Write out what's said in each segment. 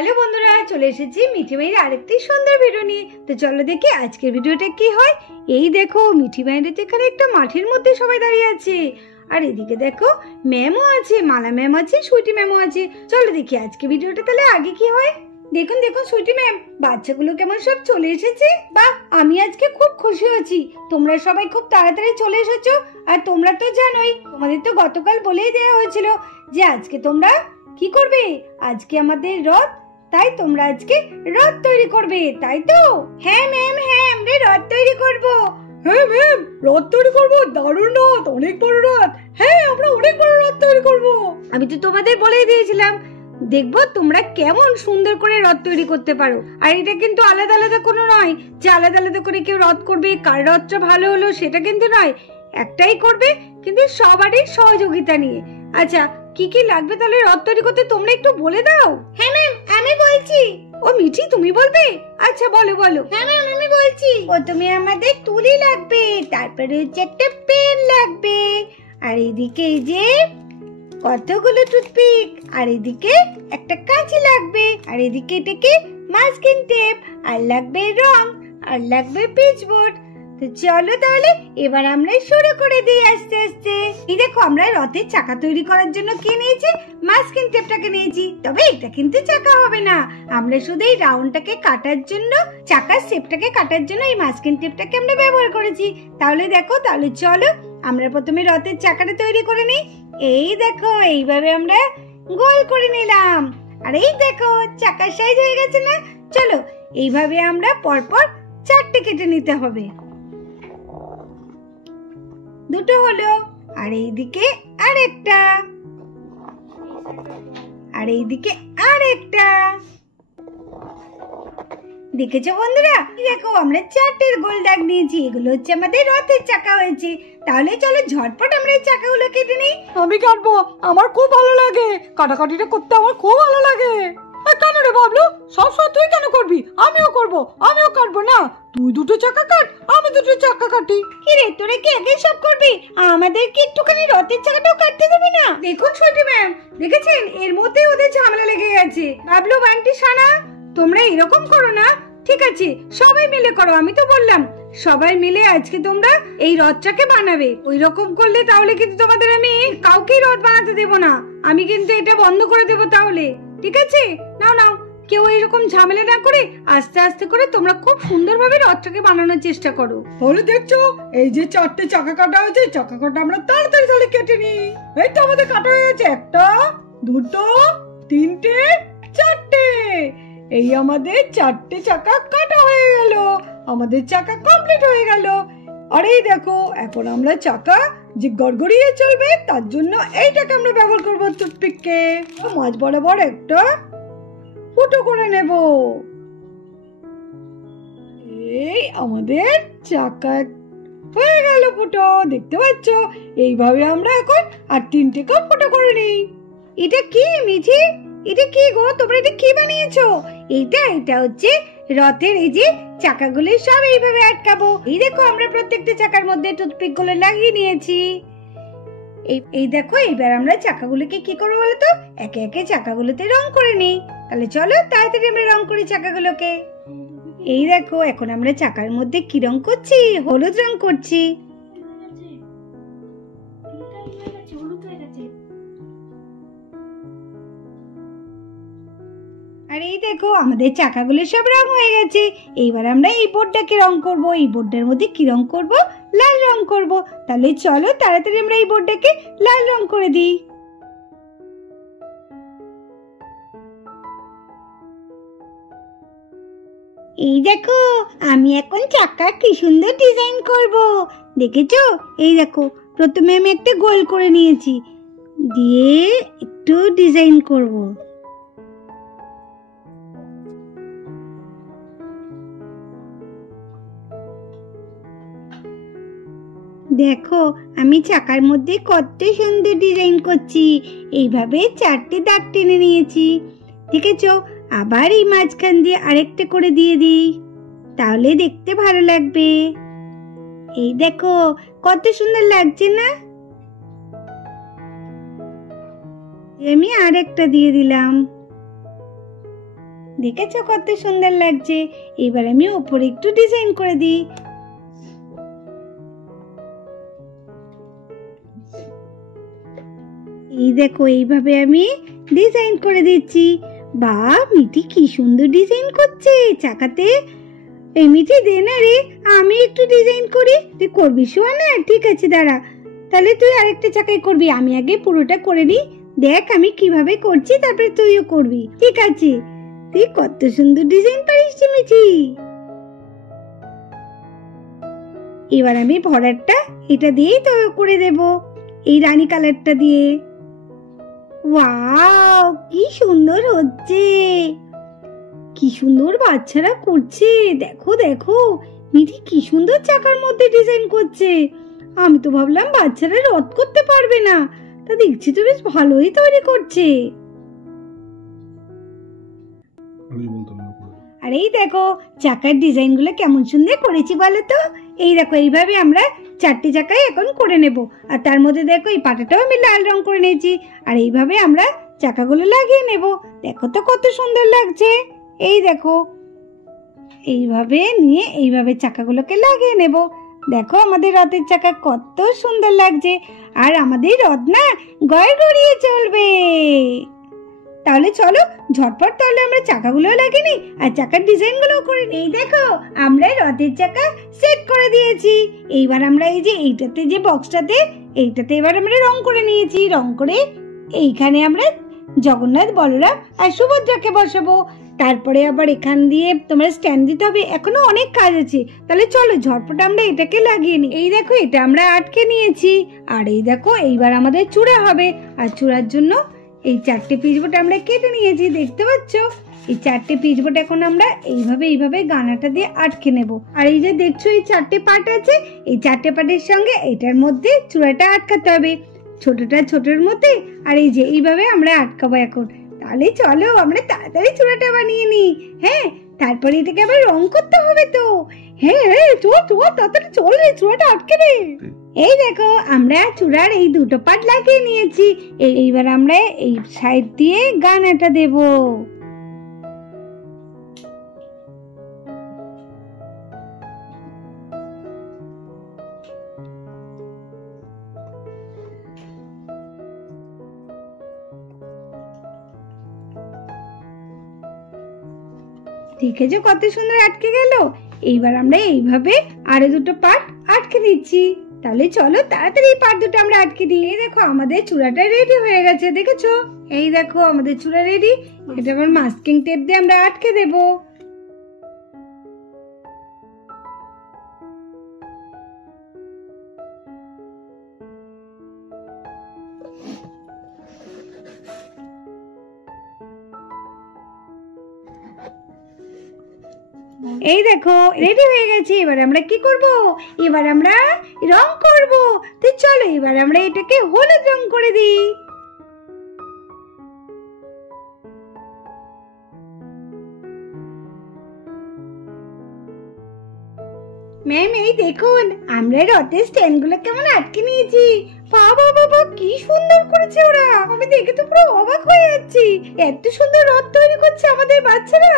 Hello বন্ধুরা, চলে এসেছি মিঠি মায়ের আরেকটি সুন্দর ভিডিও নিয়ে। তো চলো দেখি আজকের ভিডিওটা কি হয়। এই দেখো মিঠি মায়ের এখানে একটা মাঠের মধ্যে সবাই দাঁড়িয়ে আছে, আর এদিকে দেখো ম্যামও আছে, মালা ম্যাম আছে, সুইটি ম্যামও আছে। চলো দেখি আজকে ভিডিওটা তাহলে আগে কি হয়। দেখুন দেখুন সুইটি ম্যাম, বাচ্চাগুলো কেমন সব চলে এসেছে। বাহ, আমি আজকে খুব খুশি হয়েছি, তোমরা সবাই খুব তাড়াতাড়ি চলে এসেছো। আর তোমরা তো জানোই, তোমাদের তো গতকাল বলেই দেওয়া হয়েছিল যে আজকে তোমরা কি করবে, আজকে আমাদের রথ, তাই তোমরা আজকে রথ তৈরি করবে, তাই তো? হ্যাঁ ম্যাম, হ্যাঁ আমরা রথ তৈরি করব। হ্যাঁ ম্যাম, রথ তৈরি করবো, দারুণ রথ, অনেক বড় রথ। হ্যাঁ আমরা অনেক বড় রথ তৈরি করব। আমি তো তোমাদের বলেই দিয়েছিলাম, দেখবো তোমরা কেমন সুন্দর করে রথ তৈরি করতে পারো। আর এটা কিন্তু আলাদা আলাদা কোনো নয় যে আলাদা আলাদা করে কেউ রথ করবে, কার রথটা ভালো হলো সেটা কিন্তু নয়, একটাই করবে, কিন্তু সবারই সহযোগিতা নিয়ে। আচ্ছা, কি কি লাগবে তাহলে রথ তৈরি করতে তোমরা একটু বলে দাও। হ্যাঁ ম্যাম, আমি বলছি। ও মিঠি, তুমি বলবে? আচ্ছা বলো বলো। হ্যাঁ ম্যাম, আমি বলছি। প্রথমে আমাদের তুলি লাগবে, তারপরে হচ্ছে একটা পেন লাগবে, আর এদিকে এই যে কতগুলো টুথপিক, আর এদিকে একটা কাঁচি লাগবে, আর এদিকে এটাকে মাস্কিং টেপ, আর লাগবে রং, আর লাগবে পিচবোর্ড। তো চলো তাহলে এবার আমরা শুরু করে দিই আস্তে আস্তে। এই দেখো আমরা রথের চাকা তৈরি করার জন্য কি নিয়েছি, মাস্কিং টেপটাকে নিয়েছি। তবে এটা কিন্তু চাকা হবে না, আমরা শুধু এই রাউন্ডটাকে কাটার জন্য, চাকার শেপটাকে কাটার জন্য এই মাস্কিং টেপটাকে আমরা ব্যবহার করেছি। তাহলে দেখো, তাহলে চলো আমরা প্রথমে রথের চাকাটা তৈরি করে নিই। এই দেখো এইভাবে আমরা গোল করে নিলাম, আর এই দেখো চাকার সাইজ হয়ে গেছে না। চলো এইভাবে আমরা পরপর চারটে কেটে নিতে হবে। দুটো হলো, আর এইদিকে আরেকটা, আর এইদিকে আরেকটা। দেখেছো বন্ধুরা, দেখো আমরা চারটের গোল দাগ নিয়েছি, এগুলো হচ্ছে আমাদের রথের চাকা হয়েছে। তাহলে চলো ঝটপট আমরা এই চাকাগুলো কেটে নিই। আমি কাটবো, আমার খুব ভালো লাগে, কাটাকাটিটা করতে আমার খুব ভালো লাগে। কেন রে বাবলু, সবসময় তুই কেন করবি? আমিও করব, আমিও কাটবো না। তুই দুটো চাকা কাট, আমি দুটো চাকা কাটি। কি রে, তোরা কি আগে সব করবি, আমাদের কি একটুখানি রথের চাকাটাও কাটতে দেবে না? দেখুন সুইটি ম্যাম, দেখেছেন এর মধ্যেই ওদের ঝামেলা লেগে গেছে। বাবলু বান্টি সানা, তোমরা এরকম করো না, ঠিক আছে? সবাই মিলে করো, আমি তো বললাম সবাই মিলে আজকে তোমরা এই রথটাকে বানাবে। ওই রকম করলে তাহলে কিন্তু তোমাদের আমি কাউকেই রথ বানাতে দেব না, আমি কিন্তু এটা বন্ধ করে দেব তাহলে, ঠিক আছে? নাও নাও, কেউ এরকম ঝামেলা না করে আস্তে আস্তে করে তোমরা খুব সুন্দরভাবে রথটাকে বানানোর চেষ্টা করো। তাহলে দেখছো এই যে চারটে চাকা কাটা হয়েছে, চাকা কাটা আমরা তাড়াতাড়ি তাহলে কেটে নিই। এই তো আমাদের কাটা হয়ে গেছে, একটা, দুটো, তিনটে, চারটে। এই আমাদের চারটে চাকা কাটা হয়ে গেল, আমাদের চাকা কমপ্লিট হয়ে গেল। আর এই দেখো এখন আমরা চাকা যে গড়গড়িয়ে চলবে তার জন্য এইটাকে আমরা ব্যবহার করবো, টুথপিককে মাঝ বরাবর একটা ফুটো করে নেব। এই আমাদের চাকা হয়ে গেল ফুটো, দেখতে পাচ্ছ? এইভাবে আমরা এখন আর তিনটেকে ফুটো করে নিই। এটা কি মিঠি, এটা কি গো, তোমরা এটা কি বানিয়েছো? এটা হচ্ছে রথের এই যে চাকাগুলো সব এইভাবে আটকাবো। এই দেখো আমরা প্রত্যেকটা চাকার মধ্যে টুথপিক গুলো লাগিয়ে নিয়েছি। এই দেখো এইবার আমরা চাকাগুলোকে কি করবো বলতো, একে একে চাকাগুলোতে রং করে নিই। তাহলে চলো তাড়াতাড়ি আমরা রং করি চাকাগুলোকে। এই দেখো এখন আমরা চাকার মধ্যে কি রং করছি, হলুদ রং করছি। আর এই দেখো আমাদের চাকাগুলো সব রং হয়ে গেছে। এইবার আমরা এই বোর্ডটাকে রং করব। এই বোর্ডটার মধ্যে কি রং করব, লাল রং করব। তাহলে চলো তাড়াতাড়ি আমরা এই বোর্ডটাকে লাল রং করে দিই। এই দেখো আমি এখন চাকা কি সুন্দর ডিজাইন করব, দেখেছো? এই দেখো প্রথমে আমি একটা গোল করে নিয়েছি, দিয়ে একটু ডিজাইন করব। দেখো আমি চাকার মধ্যে কত সুন্দর ডিজাইন করছি। এইভাবে চারটে দাগ টেনে নিয়েছি, দেখেছো? আবার এই মাঝখান দিয়ে আরেকটা করে দিয়ে দিই, তাহলে দেখতে ভালো লাগবে। এই দেখো কত সুন্দর লাগছে না? আমি আরেকটা দিয়ে দিলাম। দেখেছো কত সুন্দর লাগছে। এবার আমি ওপরে একটু ডিজাইন করে দিই। এই দেখো এইভাবে আমি ডিজাইন করে দিচ্ছি। বাহ, মিঠি কি সুন্দর ডিজাইন করছে চাকাতে। এই মিঠি দে না রে, আমি একটু ডিজাইন করি। তুই করবি সোহানা? ঠিক আছে দাঁড়া, তাহলে তুই আরেকটা চাকায় করবি, আমি আগে পুরোটা করে নিই। দেখ আমি কিভাবে করছি, তারপরে তুইও করবি, ঠিক আছে? তুই কত সুন্দর ডিজাইন পারিস রে মিঠি। এবার আমি ভরাটটা এটা দিয়েই তো করে দেব, এই রানী কালারটা দিয়ে। ওয়াও, কি সুন্দর হচ্ছে, কি সুন্দর বাচ্চারা করছে। দেখো দেখো মিঠি কি সুন্দর চাকার মধ্যে ডিজাইন করছে। আমি তো ভাবলাম বাচ্চারা রদ করতে পারবে না, তা দেখছি তো বেশ ভালোই তৈরি করছে। আর এই দেখো চাকার ডিজাইন গুলো কেমন সুন্দর করেছি বলো তো। এই দেখো এইভাবে আমরা 4টে চাকায় এখন করে নেব। আর তার মধ্যে দেখো এই পাটাটাও আমি লাল রং করে নিয়েছি। আর এইভাবে আমরা চাকাগুলো লাগিয়ে নেব। দেখো তো কত সুন্দর লাগছে। এই দেখো এইভাবে নিয়ে এইভাবে চাকাগুলোকে লাগিয়ে নেব। দেখো আমাদের রথের চাকা কত সুন্দর লাগছে। আর আমাদের রথ না গড়গড়িয়ে চলবে। তাহলে চলো ঝটপট তাহলে আমরা চাকাগুলো লাগিয়ে নিই আর চাকার ডিজাইনগুলো করে নিই। এই দেখো আমরা রথের চাকা সেট করে দিয়েছি। এইবার আমরা এই যে এইটাতে যে বক্সটাতে এইটাতে এবার আমরা রং করে নিয়েছি। রং করে এইখানে আমরা জগন্নাথ, বলরাম আর সুভদ্রাকে বসাবো। তারপরে আবার এখান দিয়ে তোমরা স্ট্যান্ড দিতে হবে। এখনো অনেক কাজ আছে, তাহলে চলো ঝটপট আমরা এটাকে লাগিয়ে নিই। এই দেখো এটা আমরা আটকে নিয়েছি। আর এই দেখো এইবার আমাদের চূড়া হবে। আর চূড়ার জন্য এই 4টে পিচবোর্ড আমরা কেটে নিয়েছি, দেখতে পাচ্ছ। এই 4টে পিচবোর্ড এখন আমরা এইভাবে গানাটা দিয়ে আটকে নেব। আর এই যে দেখছো এই 4টে পার্ট আছে, এই 4টে পার্টের সঙ্গে এটার মধ্যে চূড়াটা আটকাতে হবে, ছোটটা ছোটর মধ্যে। আর এই যে এইভাবে আমরা আটকাবো এখন। তাহলে চলো আমরা তাড়াতাড়ি চূড়াটা বানিয়ে নিই। হ্যাঁ, তারপরে এটাকে আবার রং করতে হবে তো। হ্যাঁ হ্যাঁ, চল তাড়াতাড়ি চল রে, চূড়াটা আটকে রে। এই দেখো আমরা চূড়ার এই 2টো পার্ট লাগিয়ে নিয়েছি। এইবার আমরা এই সাইড দিয়ে গানাটা দেব। দেখেছো কত সুন্দর আটকে গেল। এইবার আমরা এইভাবে আরো 2টো পার্ট আটকে দিচ্ছি। তাহলে চলো তাড়াতাড়ি এই পার্ট 2টো আমরা আটকে দিই। এই দেখো আমাদের চূড়াটা রেডি হয়ে গেছে, দেখেছো? এই দেখো আমাদের চূড়া রেডি। এটা আবার মাস্কিং টেপ দিয়ে আমরা আটকে দেবো। এই দেখো রেডি হয়ে গেছে। এবার আমরা কি করব? এবার আমরা রং করব। তো চলো এবার আমরা এটাকে হলুদ রং করে দিই। ম্যাম এই দেখুন আমরা রথের স্ট্যান্ডগুলো কেমন আটকে নিয়েছি। বাবা বাবা কি সুন্দর করেছে ওরা, আমি দেখে তো পুরো অবাক হয়ে যাচ্ছি। এত সুন্দর রথ তৈরি করছে আমাদের বাচ্চারা।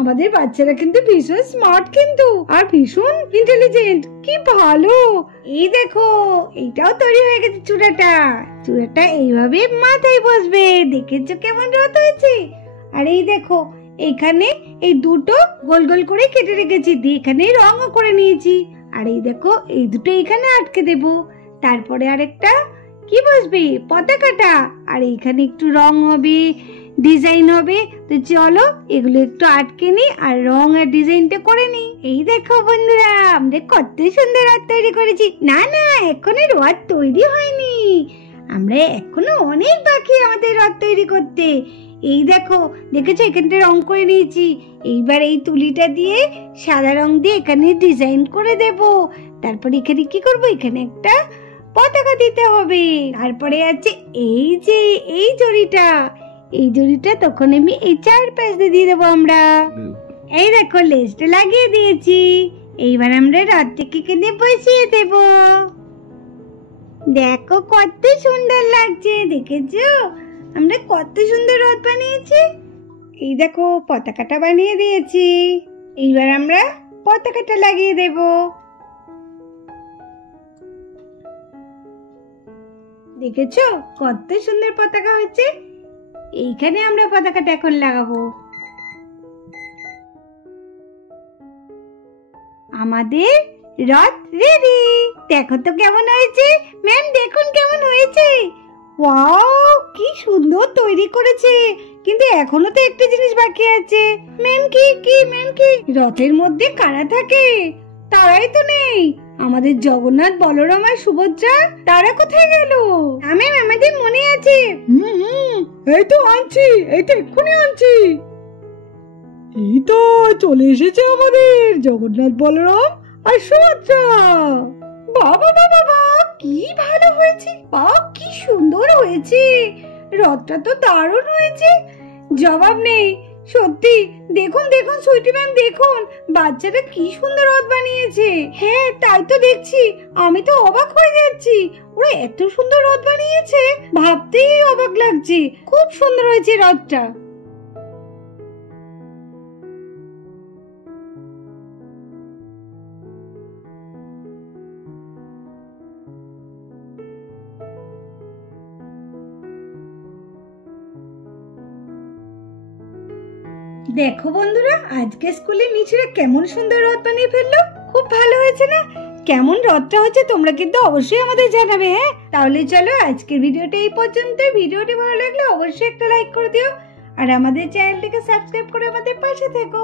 আমাদের বাচ্চারা কিন্তু ভীষণ স্মার্ট, কিন্তু আর ভীষণ ইন্টেলিজেন্ট। কি ভালো। এই দেখো এইটাও তৈরি হয়ে গেছে চূড়াটা। চূড়াটা এইভাবে মাথায় বসবে। দেখেছো কেমন রথ হয়েছে? আর এই দেখো এখানে এই 2টো গোল গোল করে কেটে রেখেছি, দিয়ে এখানে রঙও করে নিয়েছি। আর এই দেখো এই 2টো এখানে আটকে দেব। তারপরে আরেকটা কি বসবে? পতাকাটা। আর এইখানে একটু রং হবে, ডিজাইন হবে। তো চলো এগুলো একটু আটকে নি আর রং আর ডিজাইনটা করে নি। এই দেখো বন্ধুরা আমরা কত সুন্দর রথ তৈরি করেছি। না না এখনো রথ তৈরি হয়নি, আমরা এখনো অনেক বাকি আমাদের রথ তৈরি করতে। এই দেখো দেখেছো এখানটা রং করে নিয়েছি। এইবার এই তুলিটা দিয়ে সাদা রং দিয়ে এখানে ডিজাইন করে দেব। তারপর এখানে কি করব? এখানে একটা পতাকা দিতে হবে। তারপরে আছে এই যে এই জড়িটা, এই জড়িটা তখন আমি এই 4 পাশ দিয়ে দেবো আমরা। এই দেখো লেজটা লাগিয়ে দিয়েছি। এইবার আমরা রথটাকে এখানে বসিয়ে দেব। দেখো কত সুন্দর লাগছে, দেখেছো আমরা কত সুন্দর রথ বানিয়েছি। এই দেখো পতাকাটা বানিয়ে দিয়েছি। এইবার আমরা পতাকাটা লাগিয়ে দেব। দেখেছো কত সুন্দর পতাকা হয়েছে। এইখানে আমরা পতাকাটা এখন লাগাবো। আমাদের রথ রেডি। দেখো তো কেমন হয়েছে। ম্যাম দেখুন কেমন হয়েছে। ওয়াও কি সুন্দর তৈরি করেছে, কিন্তু এখনো তো একটা জিনিস বাকি আছে। ম্যাম কি ম্যাম কি? রথের মধ্যে কারা থাকে? তারাই তো নেই। আমাদের জগন্নাথ, বলরাম আর সুভদ্রা, তারা কোথায় গেল? ম্যাম আমাদের মনে আছে। এই তো আনছি, এই তো এক্ষুনি আনছি। এই তো চলে এসেছে আমাদের জগন্নাথ, বলরাম আর সুভদ্রা। বাবা বাবা কি ভালো হয়েছে। কি সুন্দর হয়েছে। রথটা তো দারুণ হয়েছে, জবাব নেই। সত্যি দেখুন দেখুন সুইটি ম্যাম দেখুন, বাচ্চাটা কি সুন্দর রথ বানিয়েছে। হ্যাঁ তাই তো দেখছি, আমি তো অবাক হয়ে যাচ্ছি। ওরা এত সুন্দর রথ বানিয়েছে, ভাবতেই অবাক লাগছে। খুব সুন্দর হয়েছে রথটা। দেখো বন্ধুরা, আজকে স্কুলে মিছিরা কেমন সুন্দর রথ বানিয়ে ফেললো। খুব ভালো হয়েছে না? কেমন রথটা হচ্ছে তোমরা কিন্তু অবশ্যই আমাদের জানাবে। হ্যাঁ তাহলে চলো আজকের ভিডিওটা এই পর্যন্ত। ভিডিওটি ভালো লাগলে অবশ্যই একটা লাইক করে দিও আর আমাদের চ্যানেলটিকে সাবস্ক্রাইব করে আমাদের পাশে থেকো।